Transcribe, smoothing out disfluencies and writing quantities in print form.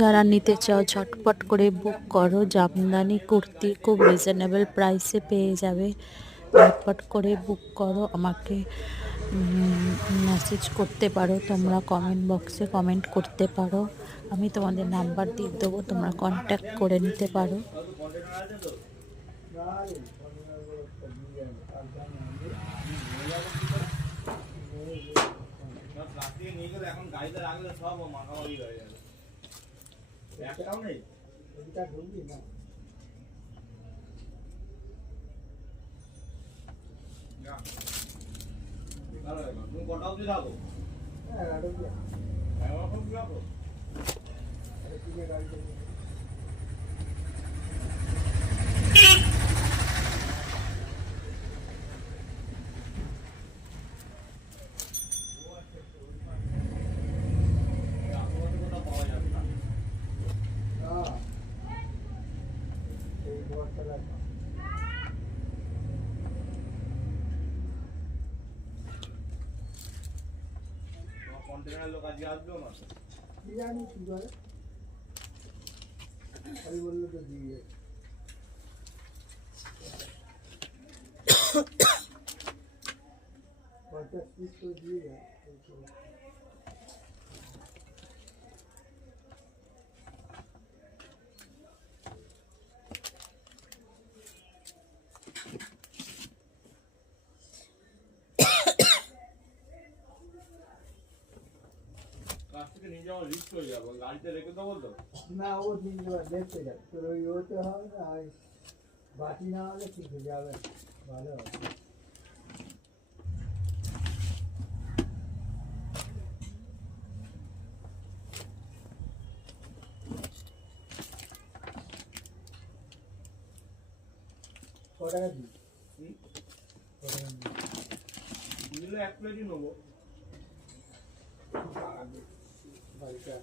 যারা নিতে চাও ঝটপট করে বুক করো। জামদানি কুর্তি খুব রিজনেবল প্রাইসে পেয়ে যাবে। ঝটপট করে বুক করো। আমাকে মেসেজ করতে পারো, তোমরা কমেন্ট বক্সে কমেন্ট করতে পারো। আমি তোমাদের নাম্বার দিয়ে দেবো, তোমরা কন্ট্যাক্ট করে নিতে পারো। এখন গাড়িতে রাখলে সব মাখামাখি হয়ে যাবে। একটাও নেই ওইটা ঢুকবি না। তুমি কটা অবধি থাকো? হ্যাঁ, এখন কি রাখো? গাড়ি কন্টেনার লোক আজকে আসবেও না, কি জানি কি করে। আমি বললো তো দিয়ে 50 পিস তো দিয়ে যায়। নিয়ে যাওয়ার রিস্ক হয়ে যাবে, গাড়িতে রেখে দেবো তো না, ও নিয়ে যাওয়ার দেখতে যাবে তোর ওই ওতে হবে না, ওই বাটি না হলে ঠিক হয়ে যাবে, ভালো হবে। কটাকা দিই দিলে 1 প্লেটই নেবো। বাড়িটা